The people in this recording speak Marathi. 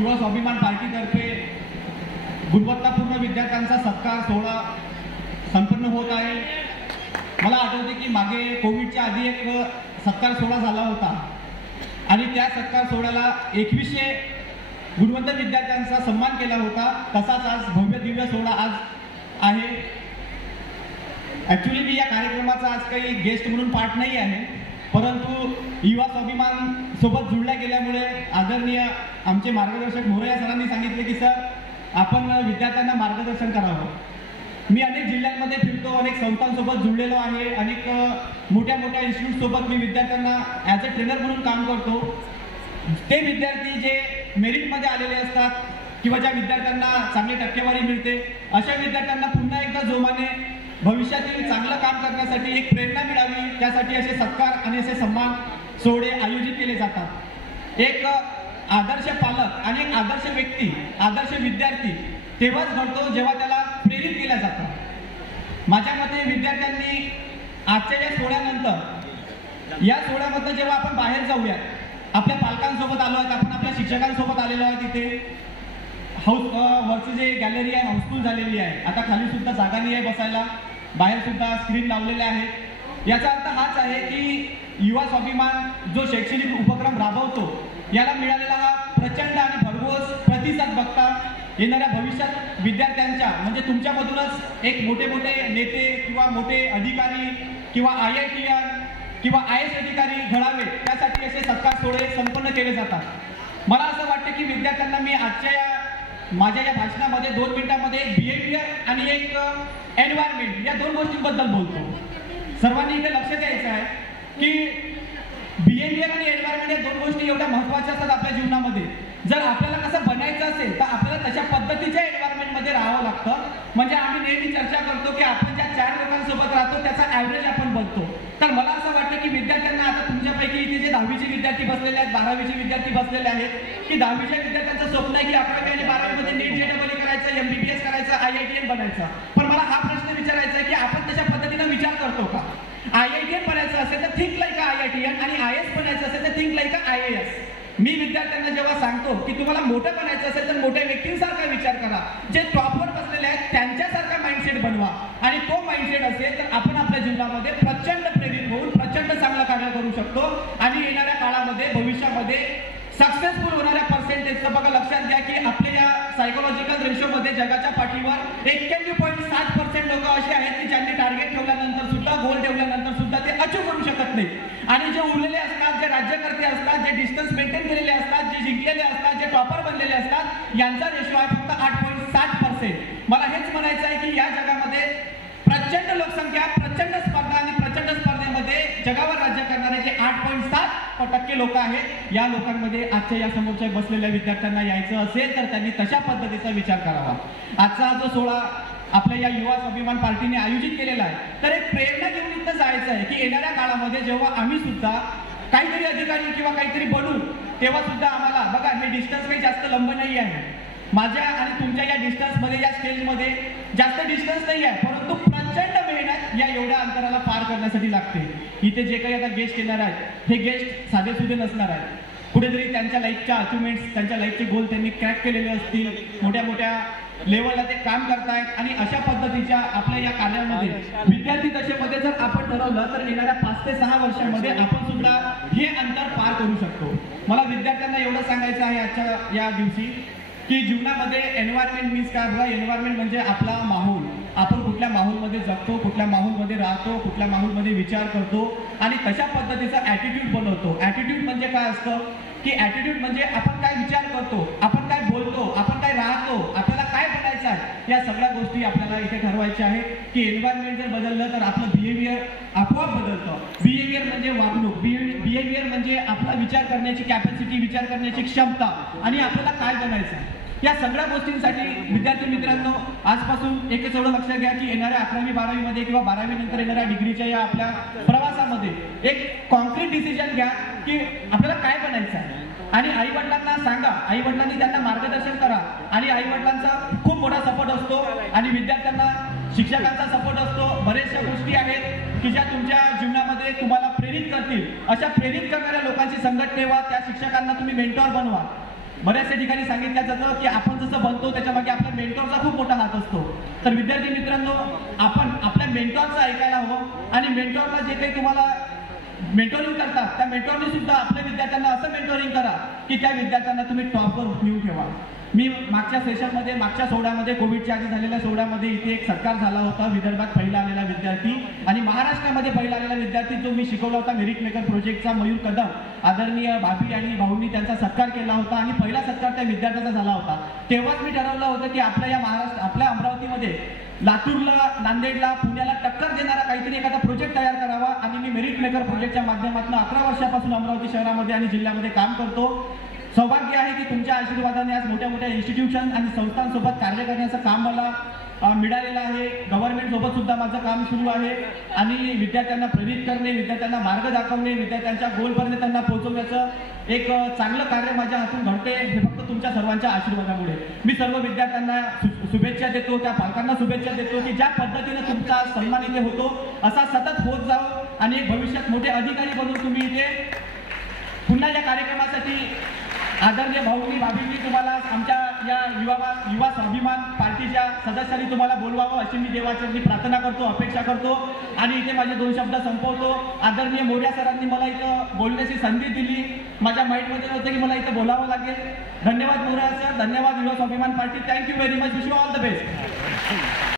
युवा स्वाभिमान पार्टीतर्फे गुणवत्तापूर्ण विद्यार्थ्यांचा सत्कार सोहळा संपन्न होत आहे। मला आठवते की मागे कोविडच्या आधी एक सत्कार सोहळा झाला होता आणि त्या सत्कार सोहळ्याला 2100 गुणवंत विद्यार्थ्यांचा सन्मान केला होता। तसाच आज भव्य दिव्य सोहळा आज आहे। ॲक्च्युली मी या कार्यक्रमाचा आज काही गेस्ट म्हणून पार्ट नाही आहे, परंतु युवा स्वाभिमान सोबत जुळल्या गेल्यामुळे आदरणीय आमचे मार्गदर्शक मोरया सरांनी सांगितले की सर आपण विद्यार्थ्यांना मार्गदर्शन करावं। मी अनेक जिल्ह्यांमध्ये फिरतो, अनेक संस्थांसोबत जुळलेलो आहे, अनेक मोठ्या मोठ्या इन्स्टिट्यूटसोबत मी विद्यार्थ्यांना ॲज अ ट्रेनर म्हणून काम करतो। ते विद्यार्थी जे मेरिटमध्ये आलेले असतात किंवा ज्या विद्यार्थ्यांना चांगली टक्केवारी मिळते, अशा विद्यार्थ्यांना पुन्हा एकदा जोमाने भविष्यातील चांगलं काम करण्यासाठी एक प्रेरणा मिळावी, त्यासाठी असे सत्कार आणि असे सन्मान सोहळे आयोजित केले जातात। एक आदर्श पालक आणि एक आदर्श व्यक्ती, आदर्श विद्यार्थी तेव्हाच घडतो जेव्हा त्याला प्रेरित केलं जातं। माझ्या मते विद्यार्थ्यांनी आजच्या या सोहळ्यानंतर, या सोहळ्यामध्ये जेव्हा आपण बाहेर जाऊया, आपल्या पालकांसोबत आलो आहोत, आपण आपल्या शिक्षकांसोबत आलेलो आहोत, तिथे वरची जे गॅलरी आहे हाऊसफुल झालेली आहे। आता खाली सुद्धा जागा नाही आहे बसायला, बाहेर सुद्धा स्क्रीन लावलेले आहेत। याचा अर्थ हाच आहे की युवा स्वाभिमान जो शैक्षणिक उपक्रम राबवतो याला मिळालेला हा प्रचंड आणि भरघोस प्रतिसाद बघता येणाऱ्या भविष्यात विद्यार्थ्यांच्या म्हणजे तुमच्यामधूनच एक मोठे मोठे नेते किंवा मोठे अधिकारी किंवा IITian किंवा IAS अधिकारी घडावे, त्यासाठी असे सत्कार सोहळे संपन्न केले जातात। मला असं वाटतं की विद्यार्थ्यांना मी आजच्या माझ्या या भाषणामध्ये 2 मिनिटांमध्ये बिहेवियर आणि एक एन्व्हायरमेंट या 2 गोष्टींबद्दल बोलतो। सर्वांनी इथे लक्ष द्यायचं आहे की बिहेवियर आणि एन्व्हायरमेंट या 2 गोष्टी एवढ्या महत्त्वाच्या असतात आपल्या जीवनामध्ये। जर आपल्याला कसं बनायचं असेल तर आपल्याला तशा पद्धतीच्या एन्व्हायरमेंटमध्ये राहावं लागतं। म्हणजे आम्ही नेहमी चर्चा करतो की आपण ज्या 4 लोकांसोबत राहतो त्याचा ॲव्हरेज आपण बनतो। तर मला असं वाटतं की विद्यार्थ्यांना आता तुमच्यापैकी इथे जे 10वीचे विद्यार्थी बसलेले आहेत, 12वीचे विद्यार्थी बसलेले आहेत, की 10वीच्या विद्यार्थ्यांचं स्वप्न आहे की 11वी आणि 12वीमध्ये नीट JEE करायचं, MBBS करायचं, IITian बनायचं। पण मला हा प्रश्न विचारायचा आहे की आपण तशा पद्धतीने विचार करतो का? IITian बनायचं असेल तर थिंक लाईक IITian आणि IAS बनायचं असेल तर थिंक लाईक IAS। मी विद्यार्थ्यांना जेव्हा सांगतो की तुम्हाला मोठं बनायचं असेल तर मोठ्या व्यक्तींसारखा विचार करा, जे टॉपवर बसलेले आहेत त्यांच्यासारखा माइंडसेट बनवा आणि तो माइंडसेट असेल तर आपण आपल्या जीवनामध्ये प्रचंड प्रेरित होऊन प्रचंड चांगलं कार्य करू शकतो आणि येणाऱ्या काळामध्ये भविष्यामध्ये सक्सेसफुल होणाऱ्या पर्सेंटेजचं बघा लक्षात घ्या की आपल्या या सायकोलॉजिकल रेशोमध्ये जगाच्या पाठीवर 81.7% लोक असे आहेत की ज्यांनी टार्गेट ठेवल्यानंतर सुद्धा, गोल ठेवल्यानंतर सुद्धा ते अचीव करू शकत नाही। आणि जे उरलेले असतात, जे राज्यकर्ते असतात, जे डिस्टन्स मेंटेन केलेले असतात, जे जिंकलेले असतात, जे टॉपर बनलेले असतात, यांचा रेशो आहे फक्त 8.7%। मला हेच म्हणायचं आहे की या जगामध्ये प्रचंड लोकसंख्या, प्रचंड स्पर्धा आणि प्रचंड स्पर्धेमध्ये जगावर राज्य करणारे जे 8.7% लोक आहेत, या लोकांमध्ये आजच्या या समोरच्या बसलेल्या विद्यार्थ्यांना यायचं असेल तर त्यांनी तशा पद्धतीचा विचार करावा। आजचा जो सोहळा आपल्या या युवा स्वाभिमान पार्टीने आयोजित केलेला आहे, तर एक प्रेरणा घेऊन इथं जायचं आहे की येणाऱ्या काळामध्ये जेव्हा आम्ही सुद्धा काहीतरी अधिकारी किंवा काहीतरी बनू, तेव्हा सुद्धा आम्हाला बघा हे डिस्टन्स काही जास्त लंब नाही आहे। माझ्या आणि तुमच्या या डिस्टन्समध्ये, या स्टेजमध्ये जास्त डिस्टन्स नाही आहे, परंतु प्रचंड मेहनत या एवढ्या अंतराला पार करण्यासाठी लागते। इथे जे काही आता गेस्ट येणार आहेत हे गेस्ट साधेसुधे नसणार आहेत, कुठेतरी त्यांच्या लाईफच्या अचिव्हमेंट्स, त्यांच्या लाईफचे गोल त्यांनी क्रॅक केलेले असतील, मोठ्या मोठ्या लेवलला ते काम करतायत आणि अशा पद्धतीच्या आपल्या या कार्यामध्ये विद्यार्थी दशेमध्ये जर आपण ठरवलं तर येणाऱ्या 5 ते 6 वर्षांमध्ये आपण सुद्धा हे अंतर पार करू शकतो। मला विद्यार्थ्यांना एवढं सांगायचं आहे आजच्या या दिवशी की जीवनामध्ये एन्व्हायरमेंट मीन्स काय? बघा, एन्व्हायरमेंट म्हणजे आपला माहोल। आपण कुठल्या माहोलमध्ये जगतो, कुठल्या माहोलमध्ये राहतो, कुठल्या माहोलमध्ये विचार करतो आणि तशा पद्धतीचा ॲटिट्यूड बनवतो। ॲटिट्यूड म्हणजे काय असतं की ॲटिट्यूड म्हणजे आपण काय विचार करतो, आपण काय बोलतो, आपण काय राहतो, आपल्याला काय बनायचं आहे, या सगळ्या गोष्टी आपल्याला इथे ठरवायच्या आहेत की एन्व्हायरमेंट जर बदललं तर आपलं बिहेवियर आपोआप बदलतं। बिहेवियर म्हणजे वागणूक, बिहेवियर म्हणजे आपला विचार करण्याची कॅपॅसिटी, विचार करण्याची क्षमता आणि आपल्याला काय बनायचं आहे। या सगळ्या गोष्टींसाठी विद्यार्थी मित्रांनो आजपासून एकच एवढं लक्षात घ्या की येणाऱ्या 11वी 12वी मध्ये किंवा 12वी नंतर येणाऱ्या डिग्रीच्या या आपल्या प्रवासामध्ये एक कॉन्क्रीट डिसिजन घ्या की आपल्याला काय बनायचं आहे आणि आई वडिलांना सांगा, आई वडिलांनी त्यांना मार्गदर्शन करा आणि आई वडिलांचा खूप मोठा सपोर्ट असतो आणि विद्यार्थ्यांना शिक्षकांचा सपोर्ट असतो। बरेचशा गोष्टी आहेत की ज्या तुमच्या जीवनामध्ये तुम्हाला प्रेरित करतील। अशा प्रेरित करणाऱ्या लोकांची संगत ठेवा, त्या शिक्षकांना तुम्ही मेंटॉर बनवा। बऱ्याचशा ठिकाणी सांगितलं जातं की आपण जसं बनतो त्याच्या मागे आपल्या मेंटॉरचा खूप मोठा हात असतो. तर विद्यार्थी मित्रांनो, आपण आपल्या मेंटॉरचं ऐकायला हवं आणि मेंटॉरला जे काही तुम्हाला मेंटोरिंग करतात त्या मेंटॉरने सुद्धा आपल्या विद्यार्थ्यांना असं मेंटोरिंग करा की त्या विद्यार्थ्यांना तुम्ही टॉपवर नेऊन ठेवा. मी मागच्या सेशनमध्ये, मागच्या सोहळ्यामध्ये, कोविडच्या आधी झालेल्या सोहळ्यामध्ये इथे एक सत्कार झाला होता. विदर्भात पहिला आलेला विद्यार्थी आणि महाराष्ट्रामध्ये पहिला आलेला विद्यार्थी जो मी शिकवला होता मेरिट मेकर प्रोजेक्टचा मयूर कदम, आदरणीय भाभी आणि भाऊंनी त्यांचा सत्कार केला होता आणि पहिला सत्कार त्या विद्यार्थ्याचा झाला होता. तेव्हाच मी ठरवलं होतं की आपल्या या आपल्या अमरावतीमध्ये लातूरला, नांदेडला, पुण्याला टक्कर देणारा काहीतरी एखादा प्रोजेक्ट तयार करावा आणि मी मेरिट मेकर प्रोजेक्टच्या माध्यमातून 11 वर्षापासून अमरावती शहरामध्ये आणि जिल्ह्यामध्ये काम करतो. सौभाग्य आहे की तुमच्या आशीर्वादाने आज मोठ्या मोठ्या इन्स्टिट्यूशन आणि संस्थांसोबत कार्य करण्याचं काम मला मिळालेलं आहे. गव्हर्नमेंट सोबत सुद्धा माझं काम सुरू आहे आणि विद्यार्थ्यांना प्रेरित करणे, विद्यार्थ्यांना मार्ग दाखवणे, विद्यार्थ्यांच्या गोलपर्यंत त्यांना पोहोचवण्याचं एक चांगलं कार्य माझ्या हातून घडते हे फक्त तुमच्या सर्वांच्या आशीर्वादामुळे. मी सर्व विद्यार्थ्यांना शुभेच्छा देतो, त्या पालकांना शुभेच्छा देतो की ज्या पद्धतीने तुमचा सन्मान इथे होतो असा सतत होत जावो आणि एक भविष्यात मोठे अधिकारी बनून तुम्ही इथे पुन्हा या कार्यक्रमासाठी आदरणीय भाऊंनी, भाभींनी तुम्हाला आमच्या या युवा स्वाभिमान पार्टीच्या सदस्यांनी तुम्हाला बोलवावं अशी मी देवाचरणी प्रार्थना करतो, अपेक्षा करतो आणि इथे माझे 2 शब्द संपवतो. आदरणीय मोर्या सरांनी मला इथं बोलण्याची संधी दिली. माझ्या माइंडमध्ये होतं की मला इथं बोलावं लागेल. धन्यवाद मोर्या सर, धन्यवाद युवा स्वाभिमान party. Thank you very much. Wish you all the best.